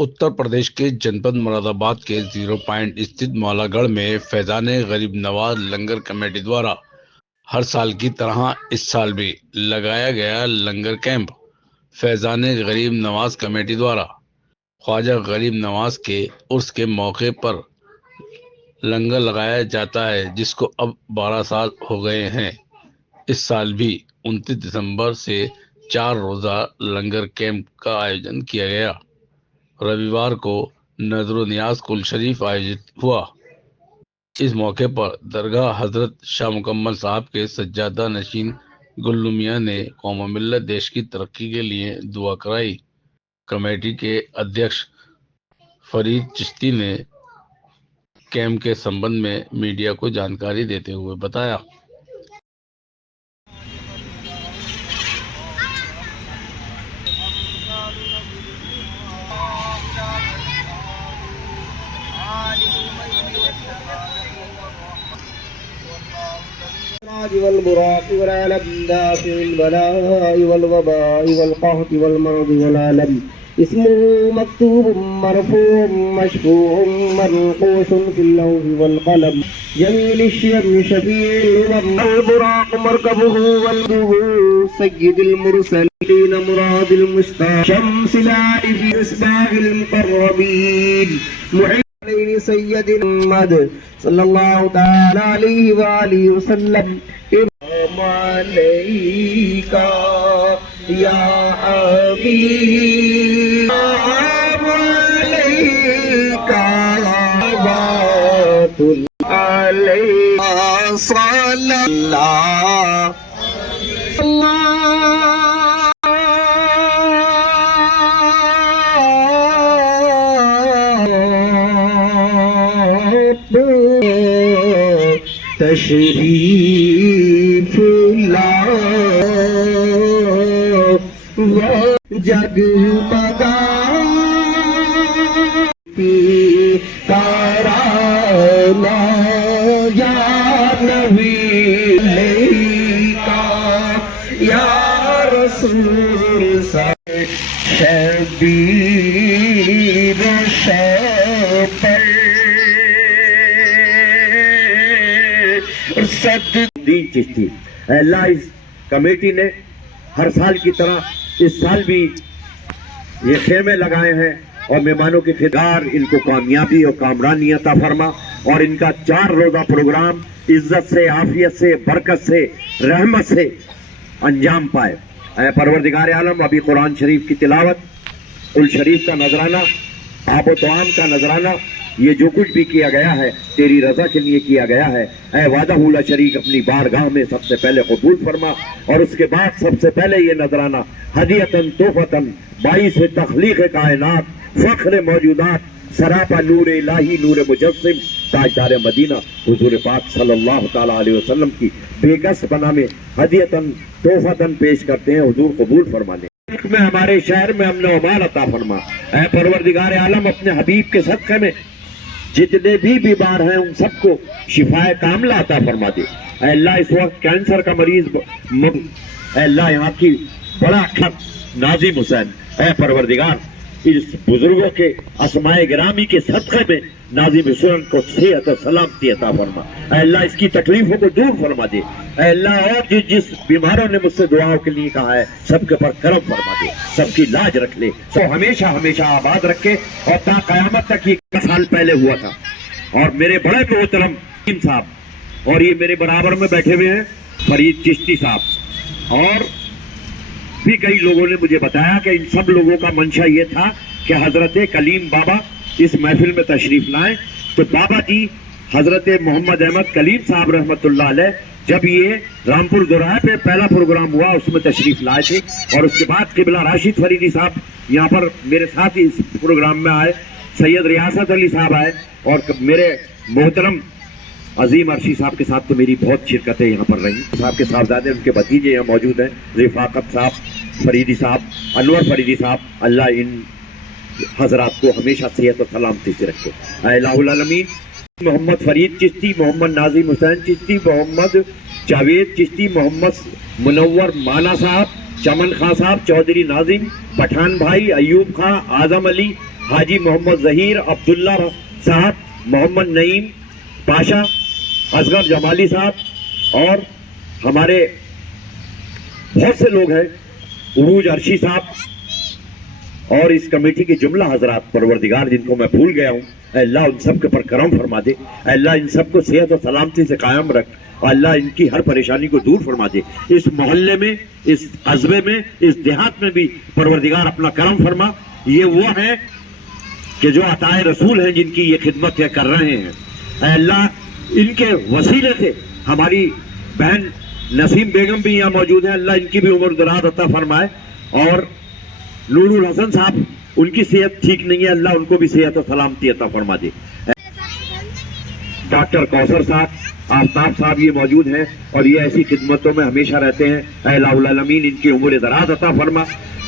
उत्तर प्रदेश के जनपद मुरादाबाद के 0 पॉइंट स्थित मौला गढ़ में फैजान गरीब नवाज लंगर कमेटी द्वारा हर साल की तरह इस साल भी लगाया गया लंगर कैंप। फैजान गरीब नवाज कमेटी द्वारा ख्वाजा गरीब नवाज के उर्स के मौके पर लंगर लगाया जाता है, जिसको अब 12 साल हो गए हैं। इस साल भी 29 दिसंबर से 4 रोजा लंगर कैंप का आयोजन किया गया। रविवार को नजर नियाज कुल शरीफ आयोजित हुआ। इस मौके पर दरगाह हजरत शाह मुकम्मल साहब के सज्जादा नशीन गुल्लू मियां ने कौम मिल्लत देश की तरक्की के लिए दुआ कराई। कमेटी के अध्यक्ष फरीद चिश्ती ने कैंप के संबंध में मीडिया को जानकारी देते हुए बताया। والبراق والعالم دافع البلاء والوباء والقحط والمرض والعالم اسمه مكتوب مرفوع مشفوع منقوش في اللوح والقلم جميل الشم شفيع الامم البراق مركبه والده سيد المرسلين مراد المشتاق شمس العارف في اصباح المقربين سید محمد صلی اللہ تعالی علیہ وآلہ وسلم علیکہ یا حبیب علیکہ بات علیہ صلی اللہ تشریف لاؤ جگمگا ترانا یا نبی علیکہ یا رسول شبیر شبر دین چشتی۔ اللہ اس کمیٹی نے ہر سال کی طرح اس سال بھی یہ خیمے لگائے ہیں اور مہمانوں کے خدمت ان کو کامیابی اور کامرانی عطا فرما اور ان کا 4 روزہ پروگرام عزت سے، عافیت سے، برکت سے، رحمت سے انجام پائے۔ اے پروردگار عالم، ابھی قرآن شریف کی تلاوت، کل شریف کا نذرانہ، آب و طعام کا نذرانہ، یہ جو کچھ بھی کیا گیا ہے تیری رضا کے لیے کیا گیا ہے۔ اے وعدہ لا شریک اپنی بارگاہ میں سب سے پہلے قبول فرما اور اس کے بعد سب سے پہلے یہ نذرانہ ہدیتاً تحفتاً باعث تخلیق کائنات فخر موجودات سراپا نور الہی نور مجسم تاجدار مدینہ حضور پاک صلی اللہ تعالیٰ علیہ وسلم کی بےکس بنا میں ہدیتاً تحفتاً پیش کرتے ہیں، حضور قبول فرمانے میں ہمارے شہر میں امن و امان عطا فرما۔ اے پروردگار عالم، اپنے حبیب کے صدقے میں جتنے بھی بیمار ہیں ان سب کو شفاء کاملہ عطا فرما دے۔ اے اللہ اس وقت کینسر کا مریض اے اللہ یہاں کی بڑا ناظم حسین، اے پروردگار اس بزرگوں کے اسماء گرامی کے صدقے میں ناظم حسین کو صحت و سلامتی عطا فرما۔ اے اللہ اس کی تکلیفوں کو دور فرما دے۔ اے اللہ اور جس بیماروں نے مجھ سے دعاؤں کے لیے کہا ہے سب کے پر کرم فرما دے، سب کی لاج رکھ لے، سو ہمیشہ ہمیشہ آباد رکھے اور تا قیامت تک یہ 1 سال پہلے ہوا تھا۔ اور میرے بڑے محترم صاحب اور یہ میرے برابر میں بیٹھے ہوئے ہیں فرید چشتی صاحب اور بھی کئی لوگوں نے مجھے بتایا کہ ان سب لوگوں کا منشا یہ تھا کہ حضرت کلیم بابا اس محفل میں تشریف لائیں۔ تو بابا جی حضرت محمد احمد کلیم صاحب رحمۃ اللہ علیہ جب یہ رامپور دوراہے پہ پہلا پروگرام ہوا اس میں تشریف لائے تھے اور اس کے بعد قبلہ راشد فریدی صاحب یہاں پر میرے ساتھ ہی اس پروگرام میں آئے، سید ریاست علی صاحب آئے اور میرے محترم عظیم عرشی صاحب کے ساتھ تو میری بہت شرکتیں یہاں پر رہی۔ صاحب کے صاحبزادے ان کے بھتیجے یہاں موجود ہیں، رفاقت صاحب، فریدی صاحب، انور فریدی صاحب، اللہ ان حضرات کو ہمیشہ صحت و سلامتی سے رکھے۔ اے الہ العالمین، محمد فرید چشتی، محمد ناظم حسین چشتی، محمد جاوید چشتی، محمد منور مانا صاحب، چمن خان صاحب، چودھری ناظم، پٹھان بھائی، ایوب خان، اعظم علی، हाजी मोहम्मद जहीर अब्दुल्ला साहब, मोहम्मद नईम पाशा, असगर जमाली साहब और हमारे बहुत से लोग हैं, उरूज अर्शी साहब और इस कमेटी के जुमला हजरात परवरदिगार जिनको मैं भूल गया हूँ, अल्लाह उन सब के पर करम फरमा दे, अल्लाह इन सबको सेहत और सलामती से कायम रख और अल्लाह इनकी हर परेशानी को दूर फरमा दे। इस मोहल्ले में, इस कस्बे में, इस देहात में भी परवरदिगार अपना करम फरमा। ये वो है कि जो अताए रसूल हैं, जिनकी ये खिदमत कर रहे हैं, अल्लाह इनके वसीले से हमारी बहन नसीम बेगम भी यहाँ मौजूद है, अल्लाह इनकी भी उम्र दराज अता फरमाए। और नूरुल हसन साहब, उनकी सेहत ठीक नहीं है, अल्लाह उनको भी सेहत और सलामती अता फरमा दे। डॉक्टर कौसर साहब, आफ्ताब साहब ये मौजूद हैं और ये ऐसी खिदमतों में हमेशा रहते हैं, अल्लाहुल आलमीन इनकी उम्र दराज अता फरमा।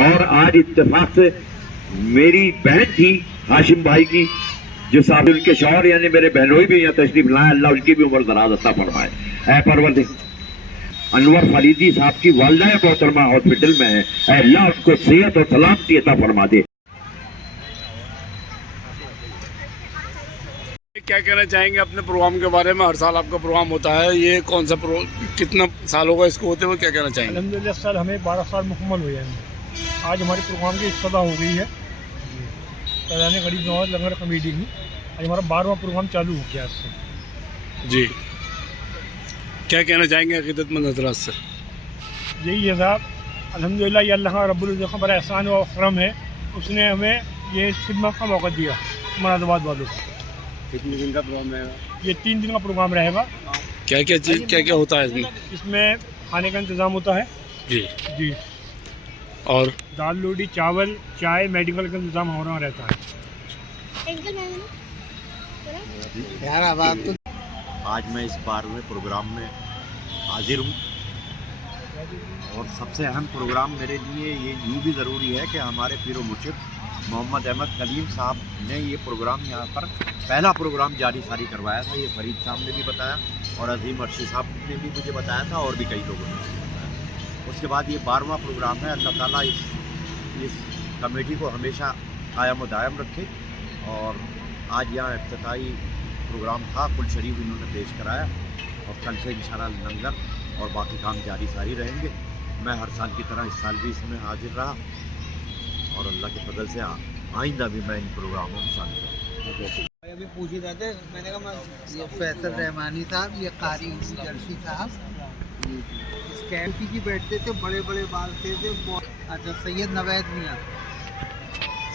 और आज इत्तेफाक से मेरी बहन थी हाशिम भाई की, जो साहब उनके शौहर यानी मेरे बहनोई भी यहाँ तशरीफ लाए, अल्लाह उनकी भी उम्र दराज अता फरमाए। ऐ परवरदिगार, अनवर फरीदी साहब की वालिदा मोहतरमा हॉस्पिटल में है, अल्लाह उनको सेहत और सलामती अता फरमा दे। क्या कहना चाहेंगे अपने प्रोग्राम के बारे में? हर साल आपका प्रोग्राम होता है, ये कौन सा कितना साल होगा इसको होते हुए, क्या कहना चाहेंगे? अल्हम्दुलिल्लाह साल हमें 12 साल मुकम्मल हुए हैं। आज हमारे प्रोग्राम की इब्तिदा हो गई है, फैज़ाने गरीब नवाज लंगर कमेटी की। आज हमारा 12वां प्रोग्राम चालू हो गया इससे। जी, क्या कहना चाहेंगे अक़ीदतमंद हज़रात से? यही है साहब, अल्हम्दुलिल्लाह ये अल्लाह रब्बुल इज़्ज़त का बड़ा एहसान और करम है, उसने हमें ये खिदमत का मौका दिया मुरादाबाद वालों को। कितने दिन का प्रोग्राम रहेगा? ये 3 दिन का प्रोग्राम रहेगा। क्या क्या होता है इसमें? इसमें खाने का इंतज़ाम होता है जी जी, और दाल रोटी चावल चाय मेडिकल का इंतज़ाम हो रहा रहता है। आज मैं इस 12वें प्रोग्राम में हाजिर हूँ और सबसे अहम प्रोग्राम मेरे लिए ये यूँ भी ज़रूरी है कि हमारे पीर मुर्शिद मोहम्मद अहमद कलीम साहब ने ये प्रोग्राम यहाँ पर पहला प्रोग्राम जारी सारी करवाया था। ये फरीद साहब ने भी बताया और अजीम अर्शी साहब ने भी मुझे बताया था और भी कई लोगों ने बताया। उसके बाद ये 12वां प्रोग्राम है। अल्लाह ताला इस कमेटी को हमेशा कायम व दायम रखे। और आज यहाँ इफ्तिताई प्रोग्राम था, कुल शरीफ इन्होंने पेश कराया और कल से इंशाअल्लाह लंगर और बाकी काम जारी सारी रहेंगे। मैं हर साल की तरह इस साल भी इसमें हाजिर रहा और अल्लाह के फजल से आइंदा भी मैं इन प्रोग्रामों में शामिल रहूँगा। अभी पूछ ही रहे थे, मैंने कहा ये फैसल रहमानी साहब, ये कारी जर्सी साहब, इस कैंपी की बैठते थे, बड़े बड़े बाल थे। अच्छा, सैयद नवैद मियाँ,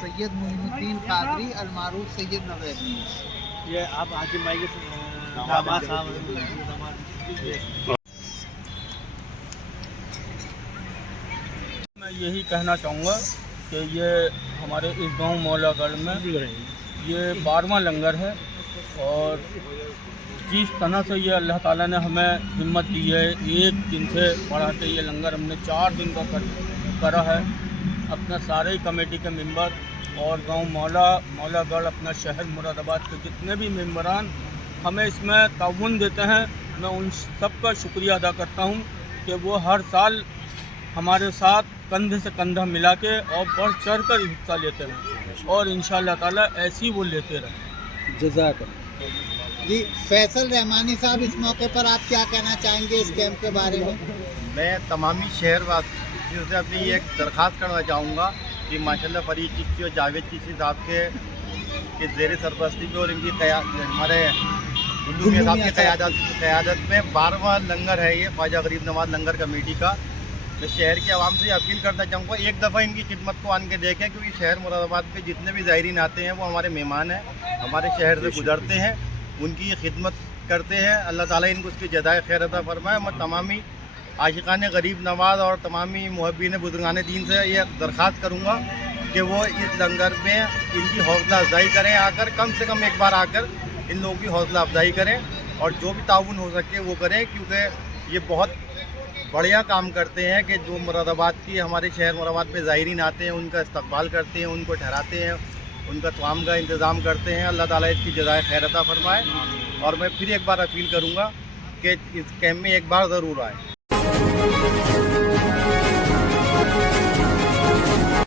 सैयद मुइनुद्दीन कादरी अलमारूफ सैयद नवैद मियाँ, ये आप हाकिम भाई के दामाद साहब। मैं यही कहना चाहूँगा कि ये हमारे इस गांव मौलागढ़ में ये 12वां लंगर है और जिस तरह से ये अल्लाह ताला ने हमें हिम्मत दी है, एक दिन से बढ़ाते ये लंगर हमने 4 दिन का करा है। अपना सारे कमेटी के मेंबर और गांव मौलागढ़ अपना शहर मुरादाबाद के जितने भी मेंबरान हमें इसमें ताउन देते हैं, मैं उन सब का शुक्रिया अदा करता हूं कि वो हर साल हमारे साथ कंधे से कंधा मिला के और बढ़ चढ़ कर हिस्सा लेते रहें और इंशाअल्लाह ताला ऐसी वो लेते रहें। जज़ाकल्लाह। जी, फैसल रहमानी साहब, इस मौके पर आप क्या कहना चाहेंगे इस कैंप के बारे में? मैं तमामी शहरवासियों से अपनी एक दरख्वास्त करना चाहूँगा कि माशाल्लाह फरीद चिश्ती और जावेद चिश्ती साहब के ज़ेर सरपरस्ती में और इनकी हमारे गुल्लू मियां साहब की क़यादत में 12वां लंगर है ये ख्वाजा गरीब नवाज लंगर कमेटी का। मैं शहर की आवाम से अपील करना चाहूँगा, एक दफ़ा इनकी खिदमत को आन के देखें, क्योंकि शहर मुरादाबाद में जितने भी ज़ायरीन आते हैं वो हमारे मेहमान हैं, हमारे शहर से गुजरते हैं, उनकी ये खिदमत करते हैं। अल्लाह ताला इनको उसकी जज़ाए खैर अता फरमाए। मैं तमामी आशिकान गरीब नवाज और तमामी मुहब्बीन बुजुर्गान दीन से ये दरख्वास्त करूँगा कि वो इस लंगर में इनकी हौसला अफजाई करें, आकर कम से कम एक बार आकर इन लोगों की हौसला अफजाई करें और जो भी ताउन हो सके वो करें, क्योंकि ये बहुत बढ़िया काम करते हैं कि जो मुरादाबाद की हमारे शहर मुरादाबाद में ज़ायरीन आते हैं उनका इस्तकबाल करते हैं, उनको ठहराते हैं, उनका तमाम का इंतज़ाम करते हैं। अल्लाह ताला इसकी जज़ाए खैर अता फरमाए। और मैं फिर एक बार अपील करूँगा कि इस कैंप में एक बार ज़रूर आए।